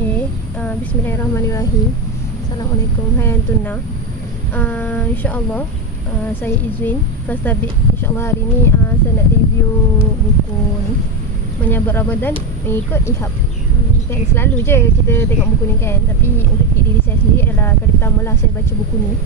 Bismillahirrahmanirrahim. Assalamualaikum. Hai Antuna. InsyaAllah saya Izwin First Tabik. InsyaAllah hari ni saya nak review buku ni, Menyambut Ramadan Mengikut Ihab. Kan selalu je kita tengok buku ni kan, tapi untuk diri saya sendiri adalah kali pertama lah saya baca buku ni.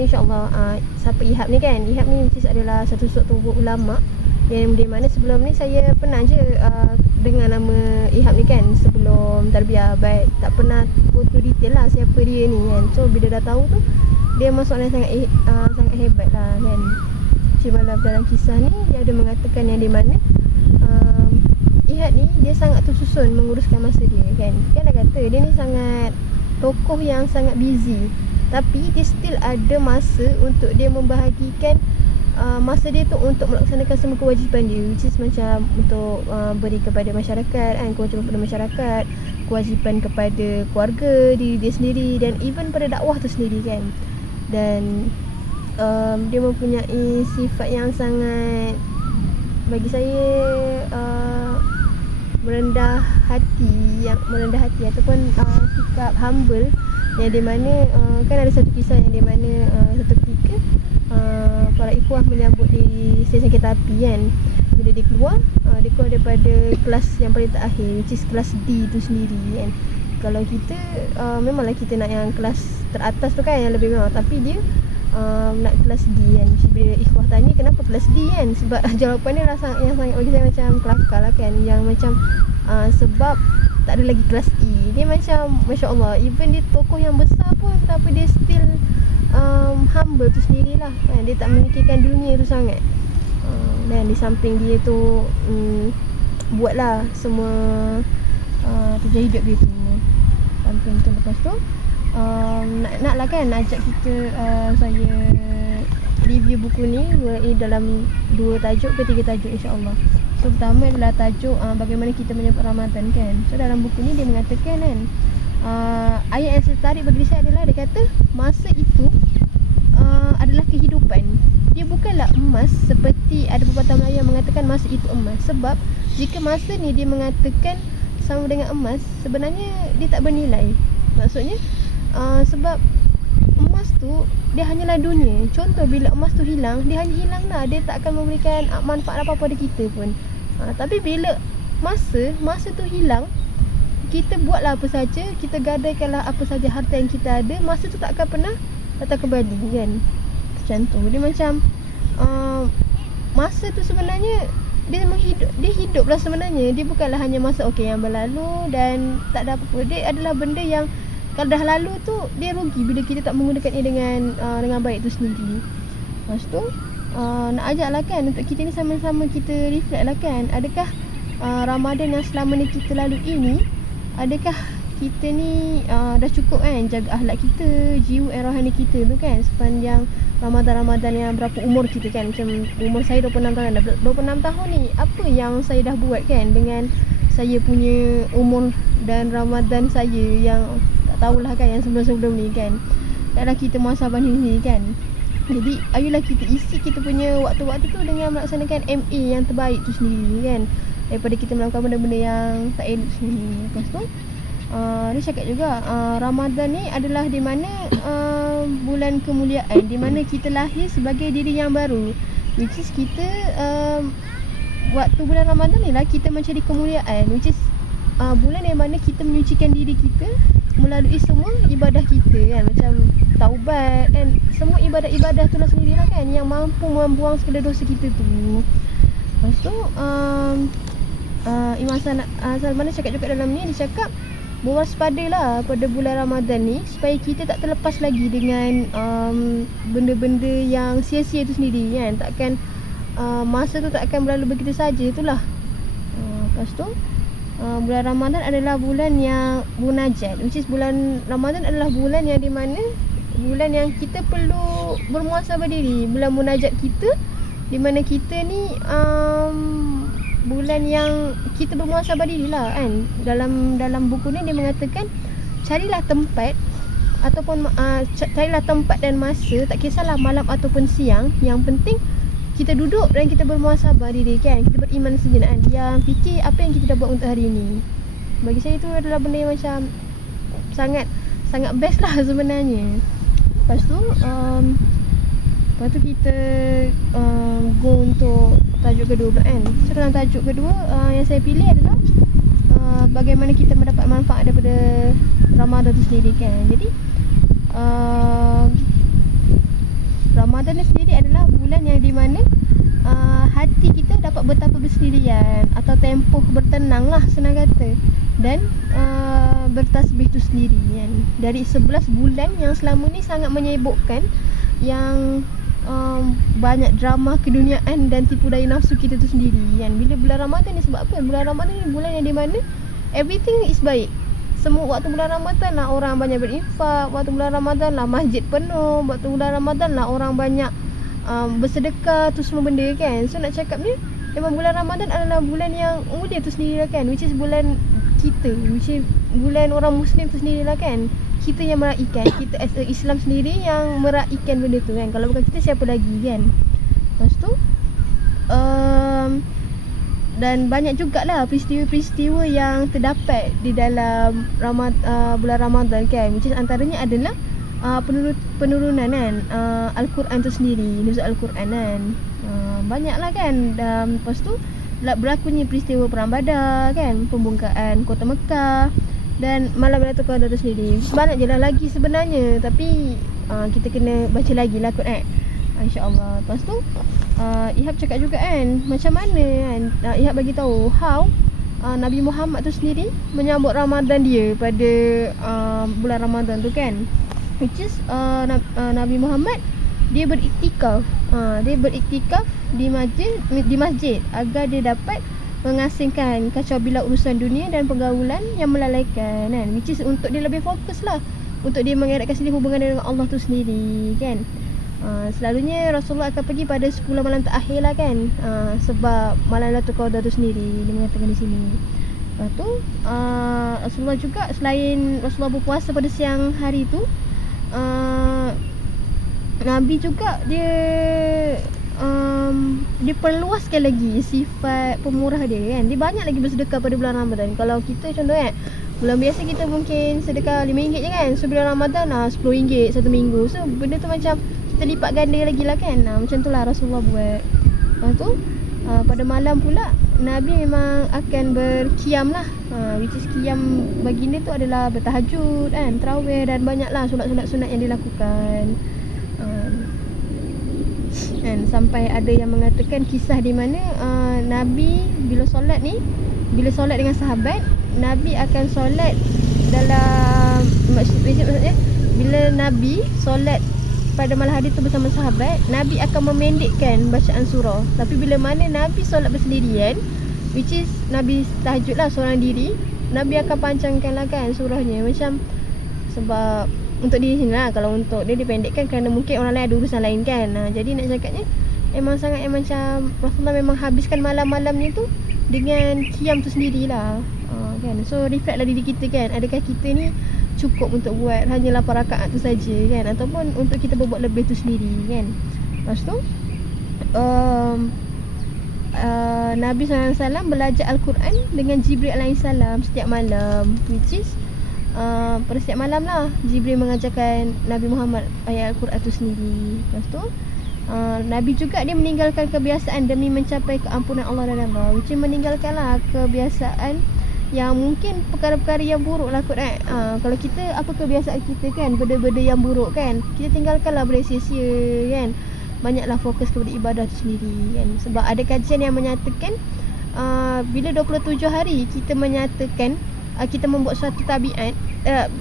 Ni InsyaAllah siapa Ihab ni kan? Ihab ni mesti adalah satu tokoh ulama yang di mana sebelum ni saya pernah je dengar nama Ihab ni kan, sebelum tarbiyah, baik tak pernah go to detail lah siapa dia ni kan. So bila dah tahu tu, dia masuknya sangat hebat lah kan. Cuma dalam kisah ni dia ada mengatakan yang di mana Ihab ni dia sangat tersusun menguruskan masa dia kan. Kan dah kata dia ni sangat tokoh yang sangat busy, tapi dia still ada masa untuk dia membahagikan masa dia tu untuk melaksanakan semua kewajipan dia, which is macam untuk beri kepada masyarakat kan, kewajipan kepada masyarakat, kewajipan kepada keluarga diri dia sendiri, dan even pada dakwah tu sendiri kan. Dan dia mempunyai sifat yang sangat, bagi saya, merendah hati ataupun sikap humble, yang di mana kan ada satu kisah yang di mana satu ketika para ikhwah menyambut di stesen kereta api kan. Bila dia keluar daripada kelas yang paling terakhir, which is kelas D tu sendiri kan. Kalau kita memanglah kita nak yang kelas teratas tu kan, yang lebih mewah, tapi dia nak kelas D kan. Bila ikhwah tanya kenapa kelas D kan, sebab jawapan dia rasa yang sangat bagi saya macam kelakar lah kan, yang macam sebab tak ada lagi kelas E. Dia macam Masya Allah, even dia tokoh yang besar pun, tapi dia still humble tu sendirilah kan. Dia tak memikirkan dunia tu sangat. Dan di samping dia tu buatlah semua kerja hidup dia tu. Samping tu, lepas tu nak lah kan ajak kita saya review buku ni dalam 2 tajuk ke 3 tajuk insyaAllah. So pertama adalah tajuk bagaimana kita menyambut Ramadan kan. So dalam buku ni dia mengatakan kan, ayat yang saya tarik bagi saya adalah, dia kata masa itu adalah kehidupan. Dia bukanlah emas seperti ada pepatah Melayu yang mengatakan masa itu emas. Sebab jika masa ni dia mengatakan sama dengan emas, sebenarnya dia tak bernilai. Maksudnya sebab emas tu dia hanyalah dunia. Contoh bila emas tu hilang, dia hanya hilang lah, dia tak akan memberikan manfaat apa-apa pada kita pun. Tapi bila masa tu hilang, kita buatlah apa saja, kita gadaikanlah apa saja harta yang kita ada, masa tu tak akan pernah datang kembali kan. Macam tu. Dia macam masa tu sebenarnya dia hidup lah sebenarnya. Dia bukanlah hanya masa yang berlalu dan tak ada apa-apa. Dia adalah benda yang kalau dah lalu tu dia rugi bila kita tak menggunakannya dengan baik tu sendiri. Lepas tu nak ajak lah kan untuk kita ni sama-sama kita reflect lah kan. Adakah Ramadan yang selama ni kita lalui ini, adakah kita ni dah cukup kan jaga akhlak kita, jiwa rohani kita tu kan, sepanjang Ramadan yang berapa umur kita kan. Macam umur saya 26 tahun. Dah 26 tahun ni, apa yang saya dah buat kan dengan saya punya umur dan Ramadan saya yang tak tahulah kan, yang sebelum-sebelum ni kan. Taklah kita muhasabah ni kan. Jadi ayolah kita isi kita punya waktu-waktu tu dengan melaksanakan MA yang terbaik tu sendiri kan, daripada kita melakukan benda-benda yang tak elok sendiri. Lepas tu dia cakap juga Ramadan ni adalah di mana bulan kemuliaan, di mana kita lahir sebagai diri yang baru, which is kita waktu bulan Ramadan ni lah kita mencari kemuliaan, which is bulan yang mana kita menyucikan diri kita melalui semua ibadah kita kan, macam taubat dan semua ibadah-ibadah tu lah sendirilah kan, yang mampu membuang segala dosa kita tu. Lepas tu Imam Salman cakap juga dalam ni, dia cakap berwaspadalah pada bulan Ramadan ni supaya kita tak terlepas lagi dengan benda-benda yang sia-sia tu sendiri kan. Takkan masa tu tak akan berlalu begitu saja, itulah. Lepas tu bulan Ramadan adalah bulan yang munajat, which is bulan Ramadan adalah bulan yang di mana bulan yang kita perlu bermuhasabah diri, bulan munajat kita, di mana kita ni bulan yang kita bermuhasabah dirilah kan. Dalam buku ni dia mengatakan carilah tempat ataupun carilah tempat dan masa, tak kisahlah malam ataupun siang, yang penting kita duduk dan kita bermuhasabah diri kan, kita beriman sejenak kan, yang fikir apa yang kita dah buat untuk hari ini. Bagi saya itu adalah benda yang macam sangat best lah sebenarnya. Lepas tu kita go untuk tajuk kedua pula kan. So dalam tajuk kedua yang saya pilih adalah bagaimana kita mendapat manfaat daripada Ramadan tu sendiri kan. Jadi Ramadan ni sendiri adalah bulan yang di mana hati kita dapat bertapa bersendirian atau tempoh bertenang lah senang kata, dan bertasbih tu sendiri kan. Dari 11 bulan yang selama ni sangat menyibukkan, yang banyak drama keduniaan dan tipu daya nafsu kita tu sendiri kan. Bila bulan Ramadan ni, sebab apa? Bulan Ramadan ni bulan yang di mana everything is baik. Semua waktu bulan Ramadan lah orang banyak berinfak, waktu bulan Ramadan lah masjid penuh, waktu bulan Ramadan lah orang banyak bersedekah tu semua benda kan. So nak cakap ni, memang bulan Ramadan adalah bulan yang mulia tu sendiri lah kan, which is bulan kita, which is bulan orang Muslim tu sendiri lah kan. Kita yang meraihkan, kita as a Islam sendiri yang meraihkan benda tu kan. Kalau bukan kita, siapa lagi kan. Lepas tu dan banyak jugalah peristiwa-peristiwa yang terdapat di dalam bulan Ramadan kan, which is antaranya adalah penurunan kan Al-Quran tu sendiri, nuzul Al-Quran kan. Banyaklah kan. Lepas tu berlakunya peristiwa Perang Badar kan, pembongkaran Kota Mekah dan malam Lailatul Qadar tu sendiri. Banyak je lah lagi sebenarnya, tapi kita kena baca lagi lah Quran, insya-Allah. Lepas tu Ihab cakap juga kan, macam mana kan, Ihab bagi tahu how Nabi Muhammad tu sendiri menyambut Ramadan dia pada bulan Ramadan tu kan, which is Nabi Muhammad dia beriktikaf. Dia beriktikaf di masjid agar dia dapat mengasingkan kacau bilau urusan dunia dan pergaulan yang melalaikan kan, which is untuk dia lebih fokus lah, untuk dia mengeratkan sendiri hubungan dengan Allah tu sendiri kan. Selalunya Rasulullah akan pergi pada 10 malam terakhir lah kan, sebab malam Lailatul Qadar tu sendiri dia mengatakan di sini. Lepas tu Rasulullah juga, selain Rasulullah berpuasa pada siang hari tu, Nabi juga dia perluaskan lagi sifat pemurah dia kan. Dia banyak lagi bersedekah pada bulan Ramadan. Kalau kita contoh kan, bulan biasa kita mungkin sedekah RM5 je kan. So bulan Ramadan RM10 satu minggu. So benda tu macam kita lipat ganda lagi lah kan. Macam tu lah Rasulullah buat. Lepas tu pada malam pula Nabi memang akan berkiam lah, which is kiam baginda tu adalah bertahajud kan, tarawih, dan banyak lah sunat-sunat yang dilakukan. Dan sampai ada yang mengatakan kisah di mana Nabi bila solat dengan sahabat, Nabi akan solat dalam maksudnya bila Nabi solat pada malam hari tu bersama sahabat, Nabi akan memendekkan bacaan surah. Tapi bila mana Nabi solat bersendirian, which is Nabi tahajud lah seorang diri, Nabi akan panjangkan lah kan surahnya. Macam sebab untuk diri sendiri lah, kalau untuk dia dipendekkan kerana mungkin orang lain ada urusan lain kan. Jadi nak cakapnya memang sangat macam Rasulullah memang habiskan malam-malamnya tu dengan qiyam tu sendirilah kan. So reflect lah diri kita kan, adakah kita ni cukup untuk buat hanya 8 rakaat tu saja kan, ataupun untuk kita berbuat lebih tu sendiri kan. Lepas tu Nabi SAW belajar Al-Quran dengan Jibril AS setiap malam, which is pada setiap malam lah Jibril mengajarkan Nabi Muhammad ayat Al-Quran tu sendiri. Lepas tu Nabi juga dia meninggalkan kebiasaan demi mencapai keampunan Allah dan Allah, which is meninggalkan lah kebiasaan yang mungkin perkara-perkara yang buruk lah kot kalau kita, apa kebiasaan kita kan, benda-benda yang buruk kan, kita tinggalkan lah sia-sia kan. Banyaklah fokus kepada ibadah tu sendiri kan. Sebab ada kajian yang menyatakan bila 27 hari kita menyatakan kita membuat suatu tabiat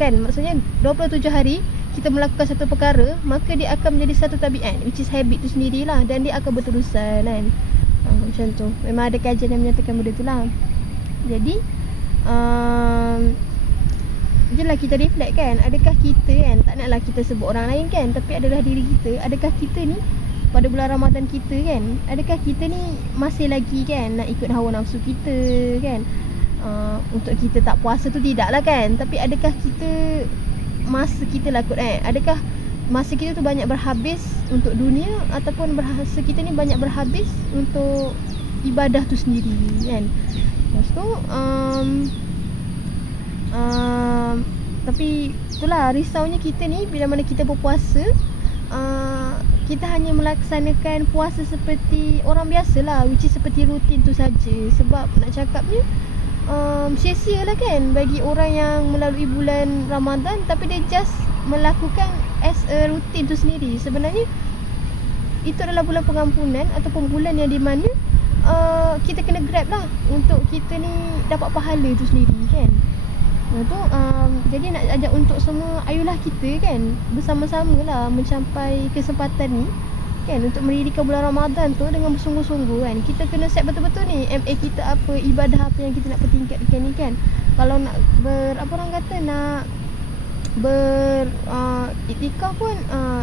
kan, maksudnya 27 hari kita melakukan satu perkara, maka dia akan menjadi satu tabiat, which is habit tu sendirilah, dan dia akan berterusan kan. Macam tu. Memang ada kajian yang menyatakan benda tu lah. Jadi jelah kita reflect kan, adakah kita kan, tak naklah kita sebut orang lain kan, tapi adalah diri kita. Adakah kita ni pada bulan Ramadan kita kan, adakah kita ni masih lagi kan nak ikut hawa nafsu kita kan, untuk kita tak puasa tu tidak lah kan, tapi adakah kita masa kita lah kot adakah masa kita tu banyak berhabis untuk dunia, ataupun masa kita ni banyak berhabis untuk ibadah tu sendiri kan. Lepas tu tapi Tapi itulah risaunya kita ni bila mana kita berpuasa, kita hanya melaksanakan puasa seperti orang biasa lah, which is seperti rutin tu saja. Sebab nak cakapnya sia-sia lah kan bagi orang yang melalui bulan Ramadan tapi dia just melakukan as a rutin tu sendiri. Sebenarnya itu adalah bulan pengampunan ataupun bulan yang di mana kita kena grab lah untuk kita ni dapat pahala tu sendiri kan. Jadi nak ajak untuk semua, ayolah kita kan bersama-sama lah mencapai kesempatan ni kan, untuk mendirikan bulan Ramadan tu dengan bersungguh-sungguh kan. Kita kena set betul-betul ni MA kita apa, ibadah apa yang kita nak pertingkatkan ni kan. Kalau nak apa orang kata, nak iktikaf pun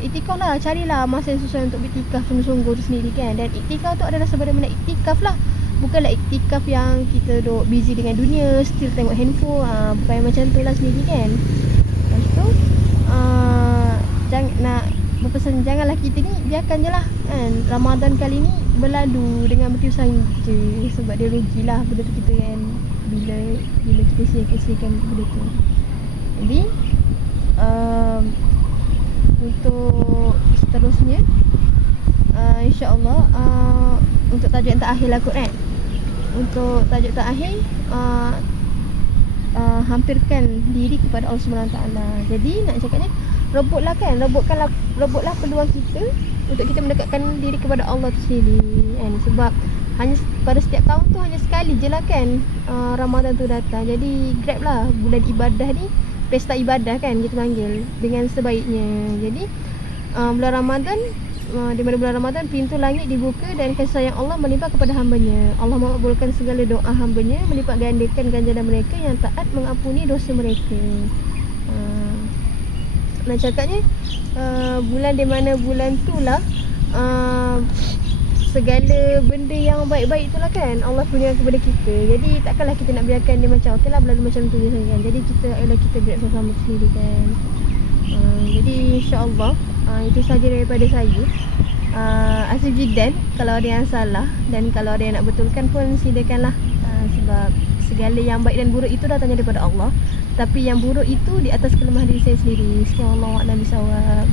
iktikaf lah, carilah masa yang sesuai untuk iktikaf sungguh-sungguh tu sendiri kan. Dan iktikaf tu adalah sebagaimana iktikaf lah, bukanlah iktikaf yang kita duk busy dengan dunia, still tengok handphone, bukan macam tu lah sendiri kan. Lepas tu nak berpesan, janganlah kita ni biarkan je lah kan Ramadan kali ni berlalu dengan bertiusan je, sebab dia rugilah benda tu kita kan bila kita sia-siakan benda tu. Jadi untuk seterusnya InsyaAllah untuk tajuk yang terakhir lah kot kan. Untuk tajuk terakhir hampirkan diri kepada Allah SWT. Jadi nak cakapnya rebutlah peluang kita untuk kita mendekatkan diri kepada Allah tu sendiri kan. Sebab hanya pada setiap tahun tu hanya sekali je lah kan Ramadan tu datang. Jadi grab lah bulan ibadah ni, pesta ibadah kan kita panggil, dengan sebaiknya. Jadi bulan Ramadan, di mana bulan Ramadan pintu langit dibuka dan kasih sayang Allah melimpah kepada hambanya. Allah mengabulkan segala doa hambanya, melipat gandakan ganjaran mereka yang taat, mengampuni dosa mereka. Nak cakapnya bulan di mana bulan tu lah segala benda yang baik-baik tu lah kan Allah punya kepada kita. Jadi takkanlah kita nak biarkan dia macam okey lah berlalu macam tu je kan. Jadi kita grab sama-sama sendiri kan. Jadi insyaAllah itu saja daripada saya. Asif Jidan, kalau ada yang salah dan kalau ada yang nak betulkan pun silakanlah. Sebab segala yang baik dan buruk itu datangnya daripada Allah. Tapi yang buruk itu di atas kelemahan diri saya sendiri. Sekian, Allah wa'lam bisawab.